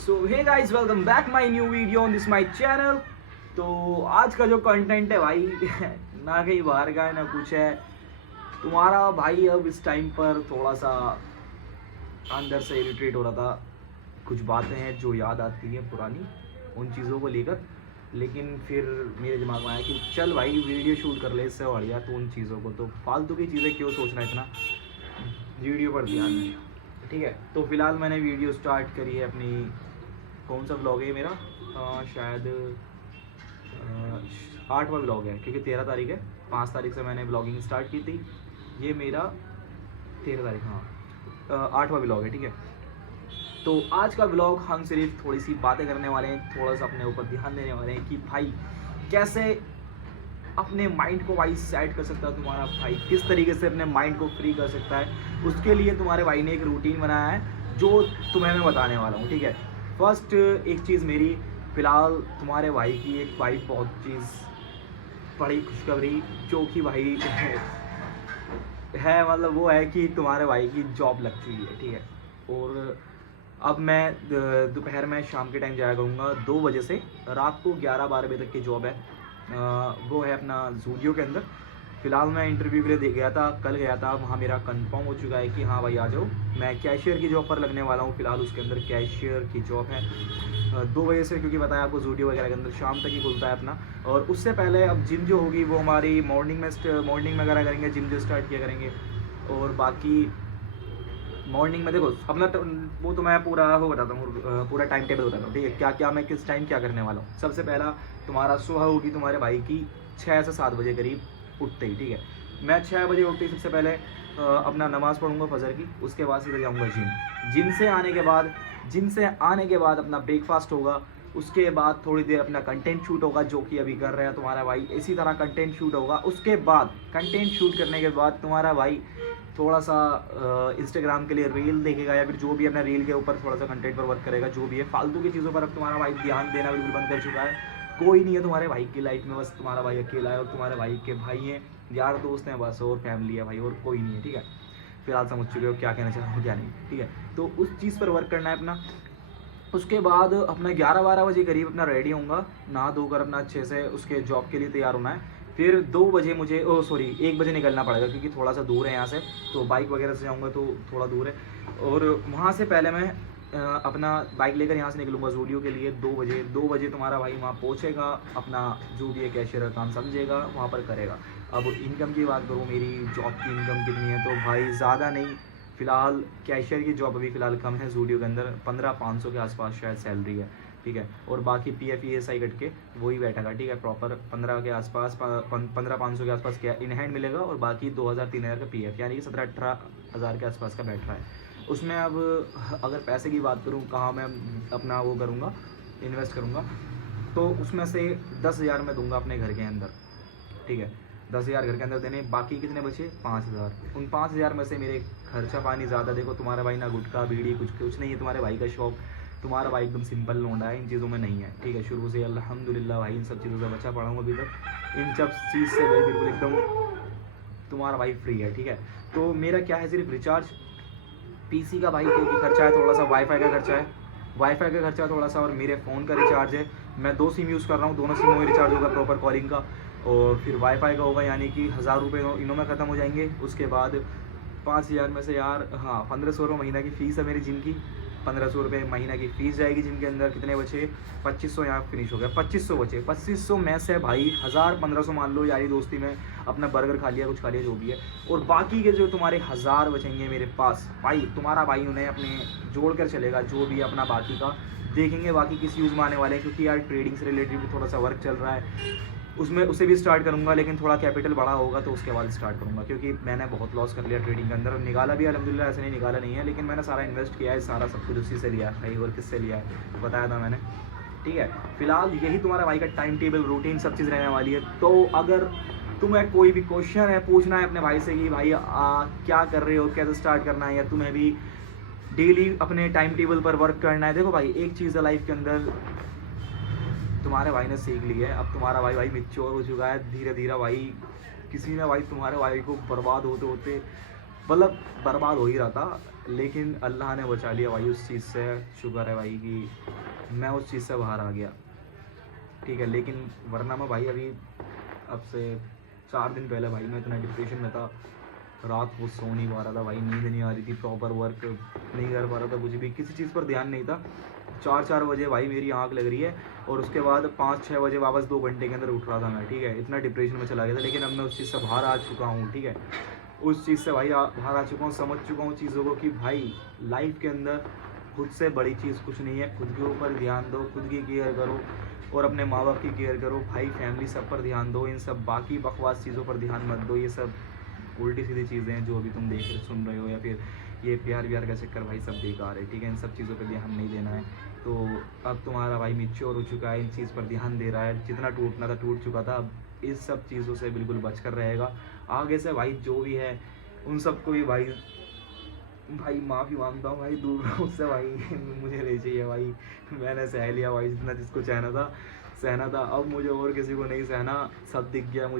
So hey guys, welcome back my new video on this my channel. तो आज का जो कंटेंट है भाई ना कहीं बाहर का है ना कुछ है। तुम्हारा भाई अब इस टाइम पर थोड़ा सा अंदर से इरिटेट हो रहा था। कुछ बातें हैं जो याद आती हैं पुरानी, उन चीज़ों को लेकर। लेकिन फिर मेरे दिमाग में आया कि चल भाई वीडियो शूट कर ले, इससे बढ़िया तो उन चीज़ों को, तो फालतू की चीज़ें क्यों सोचना इतना, वीडियो पर ध्यान दें। ठीक है, तो फिलहाल मैंने वीडियो स्टार्ट करी है अपनी। कौन सा ब्लॉग है मेरा? शायद 8वां ब्लॉग है, क्योंकि 13 तारीख है। 5 तारीख से मैंने ब्लॉगिंग स्टार्ट की थी। ये मेरा 13 तारीख, हाँ 8वां ब्लॉग है। ठीक है, तो आज का ब्लॉग हम सिर्फ थोड़ी सी बातें करने वाले हैं, थोड़ा सा अपने ऊपर ध्यान देने वाले हैं कि भाई कैसे अपने माइंड को भाई सेट कर सकता है तुम्हारा भाई, किस तरीके से अपने माइंड को फ्री कर सकता है। उसके लिए तुम्हारे भाई ने एक रूटीन बनाया है जो तुम्हें मैं बताने वाला हूँ। ठीक है, फर्स्ट एक चीज़ मेरी, फ़िलहाल तुम्हारे भाई की एक भाई बहुत चीज़ बड़ी खुशखबरी जो कि भाई है, मतलब वो है कि तुम्हारे भाई की जॉब लग चुकी है। ठीक है, और अब मैं दोपहर में शाम के टाइम जाया करूँगा 2 बजे से रात को 11-12 बजे तक की जॉब है। वो है अपना जूडियो के अंदर। फ़िलहाल मैं इंटरव्यू के लिए गया था, कल गया था। वहाँ मेरा कंफर्म हो चुका है कि हाँ भाई आ जाओ। मैं कैशियर की जॉब पर लगने वाला हूँ। फ़िलहाल उसके अंदर कैशियर की जॉब है 2 बजे से, क्योंकि बताया आपको जूडियो वगैरह के अंदर शाम तक ही खुलता है अपना। और उससे पहले अब जिम जो होगी वो हमारी मॉर्निंग में वगैरह करेंगे, जिम जो स्टार्ट किया करेंगे। और बाकी मॉर्निंग में देखो अपना वो तो मैं पूरा वो बताता हूँ, पूरा टाइम टेबल बताता हूँ। ठीक है, क्या क्या मैं किस टाइम क्या करने वाला हूँ। सबसे पहला तुम्हारा सुबह होगी तुम्हारे भाई की 6 से 7 बजे करीब उठते ही। ठीक है, मैं 6 बजे उठते ही सबसे पहले अपना नमाज़ पढ़ूंगा फजर की। उसके बाद सीधे जाऊँगा जिम। जिम से आने के बाद अपना ब्रेकफास्ट होगा। उसके बाद थोड़ी देर अपना कंटेंट शूट होगा जो कि अभी कर रहा है तुम्हारा भाई। इसी तरह कंटेंट शूट होगा। उसके बाद कंटेंट शूट करने के बाद तुम्हारा भाई थोड़ा सा इंस्टाग्राम के लिए रील देखेगा, या फिर जो भी अपना रील के ऊपर थोड़ा सा कंटेंट पर वर्क करेगा। जो भी है फालतू की चीज़ों पर अब तुम्हारा भाई ध्यान देना बिल्कुल बंद कर चुका है। कोई नहीं है तुम्हारे भाई की लाइफ में, बस तुम्हारा भाई अकेला है। और तुम्हारे भाई के भाई हैं, यार दोस्त हैं बस, और फैमिली है भाई, और कोई नहीं है। ठीक है, फिलहाल समझ चुके हो क्या कहना चाह रहा हूँ क्या नहीं। ठीक है, तो उस चीज़ पर वर्क करना है अपना। उसके बाद अपना 11-12 बजे करीब अपना रेडी होऊंगा, नहा धोकर अपना अच्छे से उसके जॉब के लिए तैयार होना है। फिर 2 बजे मुझे 1 बजे निकलना पड़ेगा, क्योंकि थोड़ा सा दूर है यहाँ से, तो बाइक वगैरह से जाऊँगा तो थोड़ा दूर है। और वहाँ से पहले मैं अपना बाइक लेकर यहाँ से निकलूँगा जूडियो के लिए 2 बजे तुम्हारा भाई वहाँ पहुँचेगा, अपना जो भी है कैशियर का काम समझेगा, वहाँ पर करेगा। अब इनकम की बात करूँ, मेरी जॉब की इनकम कितनी है, तो भाई ज़्यादा नहीं। फ़िलहाल कैशियर की जॉब अभी फ़िलहाल कम है जूडियो के अंदर, 15,500 के आसपास शायद सैलरी है। ठीक है, और बाकी PF ESI कट के वही बैठेगा। ठीक है, प्रॉपर 15 के आसपास, 15,500 के आसपास क्या इन हैंड मिलेगा, और बाकी 2,000-3,000 का PF, यानी कि 17-18 हज़ार के आसपास का बैठ रहा है। उसमें अब अगर पैसे की बात करूँ कहाँ मैं अपना वो करूँगा, इन्वेस्ट करूँगा, तो उसमें से 10,000 मैं दूंगा अपने घर के अंदर। ठीक है, 10,000 घर के अंदर देने, बाकी कितने बचे 5,000। उन 5,000 में से मेरे खर्चा पानी ज़्यादा, देखो तुम्हारा भाई ना गुटखा बीड़ी कुछ नहीं है। तुम्हारे भाई का शौक, तुम्हारा भाई एकदम सिंपल लोंडा है, इन चीज़ों में नहीं है। ठीक है, शुरू से अल्हम्दुलिल्लाह भाई इन सब चीज़ों से बचा पड़ा हूँ अभी तक। इन सब चीज़ से भाई बिल्कुल एकदम तुम्हारा भाई फ्री है। ठीक है, तो मेरा क्या है, सिर्फ रिचार्ज, PC का भाई क्योंकि खर्चा है, थोड़ा सा वाईफाई का खर्चा है, थोड़ा सा, और मेरे फ़ोन का रिचार्ज है। मैं 2 सिम यूज़ कर रहा हूँ, दोनों सिमों में रिचार्ज होगा प्रॉपर कॉलिंग का। और फिर वाईफाई का होगा, यानी कि 1,000 रुपये इनों में ख़त्म हो जाएंगे। उसके बाद 5,000 में से यार, हाँ 1,500 रुपये महीना की फ़ीस है मेरी जिम की। 1,500 रुपये महीना की फ़ीस जाएगी जिम के अंदर। कितने बचे? 2,500, यहाँ फिनिश हो गया। 2,500 बचे। 2,500 में से भाई 1,000-1,500 मान लो यारी दोस्ती में अपना बर्गर खा लिया, कुछ खा लिया, जो भी है। और बाकी के जो तुम्हारे 1,000 बचेंगे मेरे पास, भाई तुम्हारा भाई उन्हें अपने जोड़ कर चलेगा, जो भी अपना बाकी का देखेंगे, बाकी किस यूज़ में आने वाले हैं। क्योंकि यार ट्रेडिंग से रिलेटेड भी थोड़ा सा वर्क चल रहा है, उसमें उसे भी स्टार्ट करूँगा, लेकिन थोड़ा कैपिटल बड़ा होगा तो उसके बाद स्टार्ट करूँगा। क्योंकि मैंने बहुत लॉस कर लिया ट्रेडिंग के अंदर, निकाला भी अल्हम्दुलिल्लाह, ऐसे नहीं निकाला नहीं है, लेकिन मैंने सारा इन्वेस्ट किया है, सारा सब कुछ उसी से लिया है भाई। और किससे लिया है बताया था मैंने। ठीक है, फिलहाल यही तुम्हारा भाई का टाइम टेबल, रूटीन, सब चीज़ रहने वाली है। तो अगर तुम्हें कोई भी क्वेश्चन है, पूछना है अपने भाई से कि भाई क्या कर रहे हो, कैसे स्टार्ट करना है, या तुम्हें भी डेली अपने टाइम टेबल पर वर्क करना है। देखो भाई, एक चीज़ है लाइफ के अंदर, तुम्हारे भाई ने सीख ली है। अब तुम्हारा भाई मैच्योर हो चुका है धीरे धीरे भाई। किसी ने भाई तुम्हारे भाई को बर्बाद होते होते मतलब बर्बाद हो ही रहा था, लेकिन अल्लाह ने बचा लिया भाई उस चीज़ से। शुक्र है भाई कि मैं उस चीज़ से बाहर आ गया, ठीक है। लेकिन वरना मैं भाई अभी अब से 4 दिन पहले भाई मैं इतना डिप्रेशन में था, रात को सो नहीं पा रहा था भाई, नींद नहीं आ रही थी, प्रॉपर वर्क नहीं कर पा रहा था, कुछ भी किसी चीज़ पर ध्यान नहीं था। 4-4 बजे भाई मेरी आँख लग रही है और उसके बाद 5-6 बजे वापस 2 घंटे के अंदर उठ रहा था मैं, ठीक है। इतना डिप्रेशन में चला गया था, लेकिन अब मैं उस चीज़ से बाहर आ चुका हूँ, ठीक है। उस चीज़ से भाई बाहर आ चुका हूँ, समझ चुका हूँ चीज़ों को कि भाई लाइफ के अंदर खुद से बड़ी चीज़ कुछ नहीं है। खुद के ऊपर ध्यान दो, खुद की केयर करो और अपने माँ बाप की केयर करो भाई, फैमिली सब पर ध्यान दो। इन सब बाकी बकवास चीज़ों पर ध्यान मत दो, ये सब उल्टी सीधी चीज़ें हैं जो अभी तुम देख रहे सुन रहे हो, या फिर ये प्यार व्यार का चक्कर भाई सब बेकार है, ठीक है। इन सब चीज़ों पर ध्यान नहीं देना है। तो अब तुम्हारा भाई मैच्योर हो चुका है, इन चीज़ पर ध्यान दे रहा है, जितना टूटना था टूट चुका था। अब इस सब चीज़ों से बिल्कुल बच कर रहेगा। आगे से भाई जो भी है उन सबको भी भाई माफ़ी मांगता हूँ भाई, दूर रहो उससे भाई। मुझे नहीं चाहिए भाई, मैंने सह लिया भाई जितना जिसको सहना था सहना था। अब मुझे और किसी को नहीं सहना, सब दिख गया मुझे।